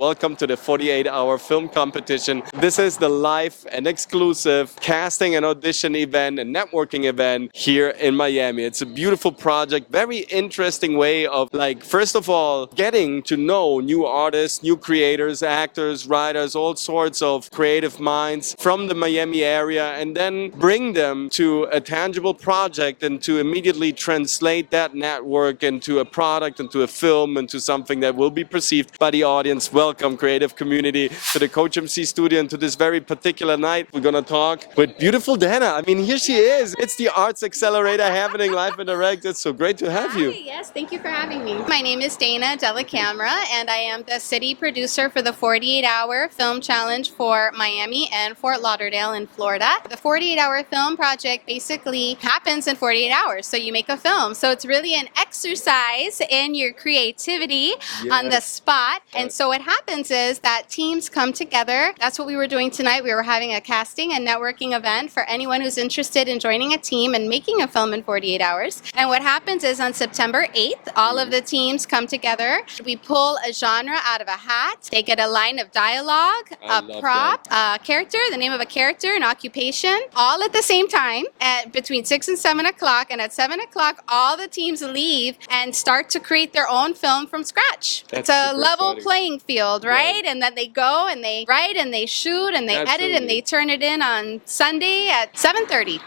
Welcome to the 48-hour film competition. This is the live and exclusive casting and audition event and networking event here in Miami. It's a beautiful project, very interesting way of, like, first of all, getting to know new artists, new creators, actors, writers, all sorts of creative minds from the Miami area, and then bring them to a tangible project and to immediately translate that network into a product, into a film, into something that will be perceived by the audience. Welcome, creative community, to the COACHMC studio and to this very particular night. We're gonna talk with beautiful Dana. I mean, here she is. It's the Arts Accelerator happening live and direct. It's so great to have you. Hi, yes, thank you for having me. My name is Dana della Camera, and I am the city producer for the 48-hour film challenge for Miami and Fort Lauderdale in Florida. The 48-hour film project basically happens in 48 hours, so you make a film. So it's really an exercise in your creativity on the spot. And so what happens is that teams come together. That's what we were doing tonight. We were having a casting and networking event for anyone who's interested in joining a team and making a film in 48 hours. And what happens is on September 8th, all of the teams come together. We pull a genre out of a hat. They get a line of dialogue, a prop, a character, the name of a character, an occupation, all at the same time at between 6 and 7 o'clock. And at 7 o'clock, all the teams leave and start to create their own film from scratch. It's a level playing field, right? And then they go and they write and they shoot and they edit and they turn it in on Sunday at 7:30.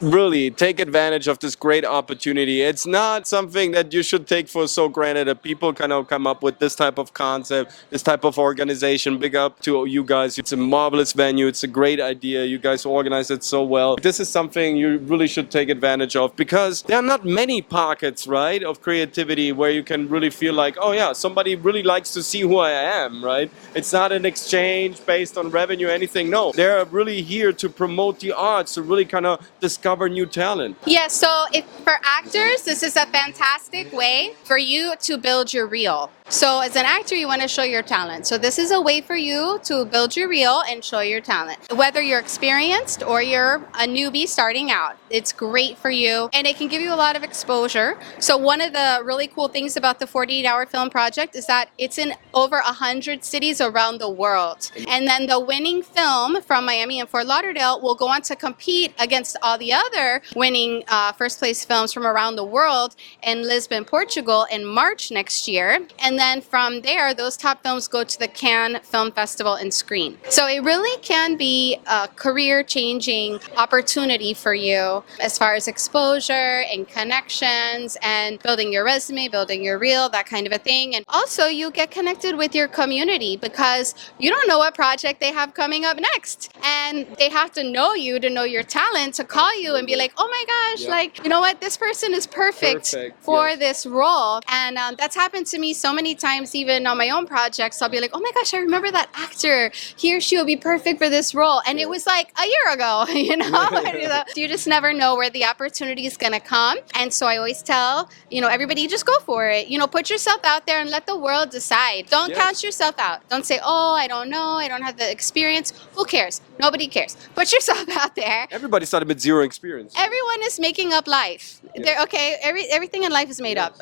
Really take advantage of this great opportunity. It's not something that you should take for so granted that people kind of come up with this type of concept, this type of organization. Big up to you guys. It's a marvelous venue. It's a great idea. You guys organize it so well. This is something you really should take advantage of because there are not many pockets, right, of creativity where you can really feel like, oh yeah, somebody really likes to see who I am, right? It's not an exchange based on revenue or anything. No, they're really here to promote the arts, to really kind of discover new talent. Yeah, so for actors, this is a fantastic way for you to build your reel. So as an actor, you want to show your talent. So this is a way for you to build your reel and show your talent. Whether you're experienced or you're a newbie starting out, it's great for you and it can give you a lot of exposure. So one of the really cool things about the 48-hour film project is that it's in over 100 cities around the world. And then the winning film from Miami and Fort Lauderdale will go on to compete against all the other winning first place films from around the world in Lisbon, Portugal in March next year. And then from there, those top films go to the Cannes Film Festival and screen. So it really can be a career-changing opportunity for you as far as exposure and connections and building your resume, building your reel, that kind of a thing. And also you get connected with your community because you don't know what project they have coming up next. And they have to know you to know your talent to call you and be like, oh my gosh, like, you know what, this person is perfect for this role. And that's happened to me so many times, even on my own projects. I'll be like, oh my gosh, I remember that actor. He or she will be perfect for this role. And it was like a year ago, you know? You just never know where the opportunity is going to come. And so I always tell, everybody just go for it. Put yourself out there and let the world decide. Don't count yourself out. Don't say, oh, I don't know. I don't have the experience. Who cares? Nobody cares. Put yourself out there. Everybody started with zero experience. Everyone is making up life. They're okay. Everything in life is made up.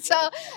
So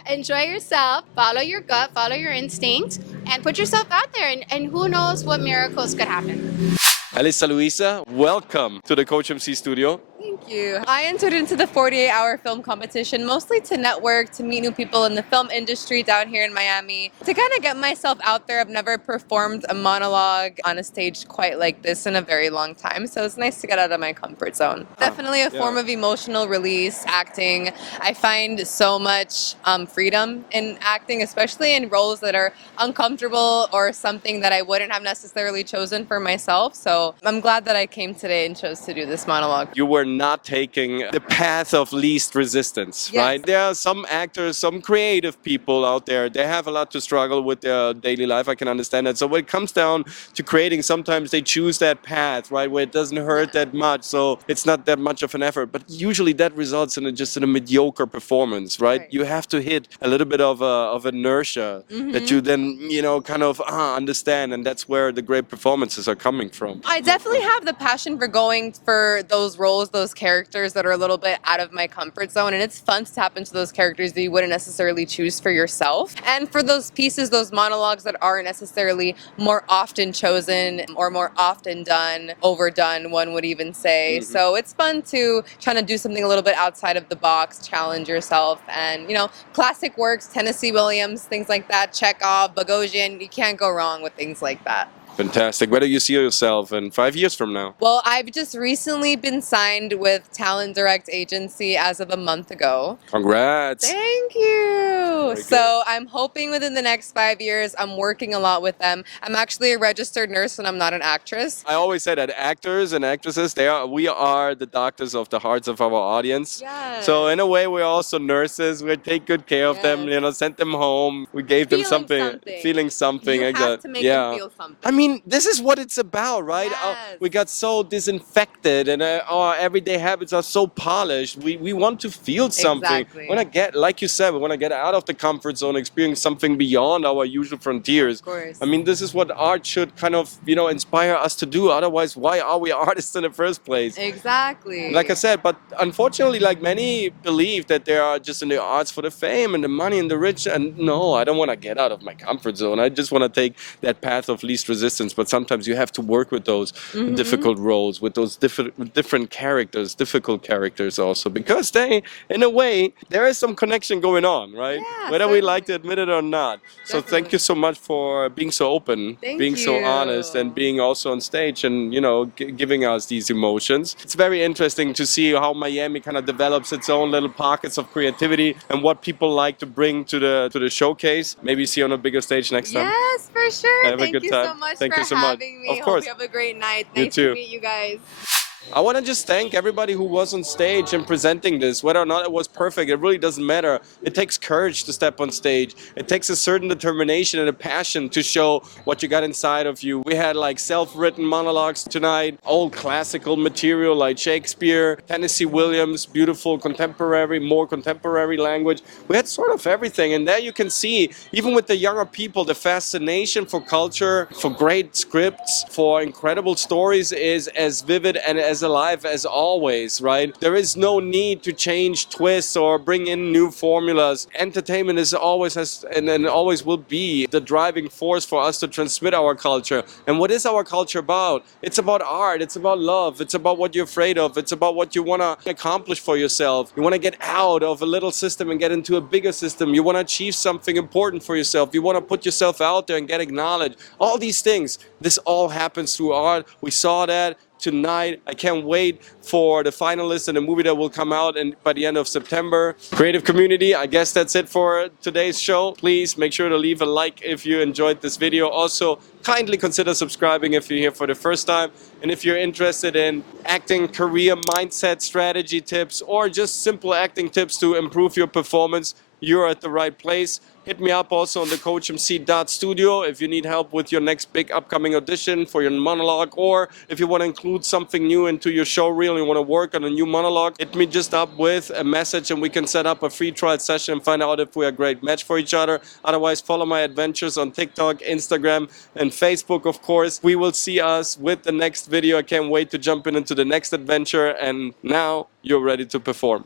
enjoy yourself, follow your gut, follow your instinct, and put yourself out there. And who knows what miracles could happen. Alisa Luisa, welcome to the COACHMC studio. Thank you. I entered into the 48-hour film competition mostly to network, to meet new people in the film industry down here in Miami, to kind of get myself out there. I've never performed a monologue on a stage quite like this in a very long time, so it's nice to get out of my comfort zone. Definitely a form of emotional release, acting. I find so much freedom in acting, especially in roles that are uncomfortable or something that I wouldn't have necessarily chosen for myself. So I'm glad that I came today and chose to do this monologue. You were not taking the path of least resistance, right? There are some actors, some creative people out there, they have a lot to struggle with their daily life. I can understand that. So when it comes down to creating, sometimes they choose that path, right, where it doesn't hurt that much. So it's not that much of an effort. But usually that results in just in a mediocre performance, right? You have to hit a little bit of inertia that you then, kind of understand. And that's where the great performances are coming from. I definitely have the passion for going for those roles, those characters. characters that are a little bit out of my comfort zone, and it's fun to tap into those characters that you wouldn't necessarily choose for yourself. And for those pieces, those monologues that aren't necessarily more often chosen or more often done, overdone, one would even say. So it's fun to try to do something a little bit outside of the box, challenge yourself, and classic works, Tennessee Williams, things like that, Chekhov, Bogosian, you can't go wrong with things like that. Fantastic. Where do you see yourself in 5 years from now? Well, I've just recently been signed with Talent Direct Agency as of a month ago. Congrats. Thank you. Very So good. I'm hoping within the next 5 years, I'm working a lot with them. I'm actually a registered nurse and I'm not an actress. I always say that actors and actresses, we are the doctors of the hearts of our audience. Yes. So in a way, we're also nurses. We take good care of them, send them home. We gave them something, feeling something. You exactly. have to make them feel something. I mean, this is what it's about, right? Yes. We got so disinfected and our everyday habits are so polished. We want to feel something. Exactly. We want to get, like you said, we want to get out of the comfort zone, experience something beyond our usual frontiers. Of course. I mean, this is what art should kind of, inspire us to do. Otherwise, why are we artists in the first place? Exactly. Like I said, but unfortunately, like many believe that they are just in the arts for the fame and the money and the rich. And no, I don't want to get out of my comfort zone. I just want to take that path of least resistance. But sometimes you have to work with those difficult roles, with those different characters, difficult characters also, because they, in a way, there is some connection going on, right? Yeah, Whether we like to admit it or not. So thank you so much for being so open, being so honest, and being also on stage and, giving us these emotions. It's very interesting to see how Miami kind of develops its own little pockets of creativity and what people like to bring to the showcase. Maybe see you on a bigger stage next time. Yes, for sure. Have a good time. Thank you so much Thank for you so much. having me. Of course. Hope you have a great night. You Nice too. to meet you guys. I want to just thank everybody who was on stage and presenting this. Whether or not it was perfect, it really doesn't matter. It takes courage to step on stage. It takes a certain determination and a passion to show what you got inside of you. We had like self-written monologues tonight, old classical material like Shakespeare, Tennessee Williams, beautiful contemporary, more contemporary language. We had sort of everything. And there you can see, even with the younger people, the fascination for culture, for great scripts, for incredible stories is as vivid and as alive as always, right? There is no need to change twists or bring in new formulas. Entertainment is always and always will be the driving force for us to transmit our culture. And what is our culture about? It's about art, it's about love, it's about what you're afraid of, it's about what you want to accomplish for yourself. You want to get out of a little system and get into a bigger system. You want to achieve something important for yourself. You want to put yourself out there and get acknowledged. All these things, this all happens through art. We saw that tonight. I can't wait for the finalists and the movie that will come out by the end of September. Creative community, I guess that's it for today's show. Please make sure to leave a like if you enjoyed this video. Also, kindly consider subscribing if you're here for the first time. And if you're interested in acting, career, mindset, strategy tips, or just simple acting tips to improve your performance, you're at the right place. Hit me up also on the COACHMC.studio if you need help with your next big upcoming audition for your monologue, or if you want to include something new into your show reel and you want to work on a new monologue, hit me just up with a message and we can set up a free trial session and find out if we're a great match for each other. Otherwise, follow my adventures on TikTok, Instagram, and Facebook, of course. We will see us with the next video. I can't wait to jump into the next adventure, and now you're ready to perform.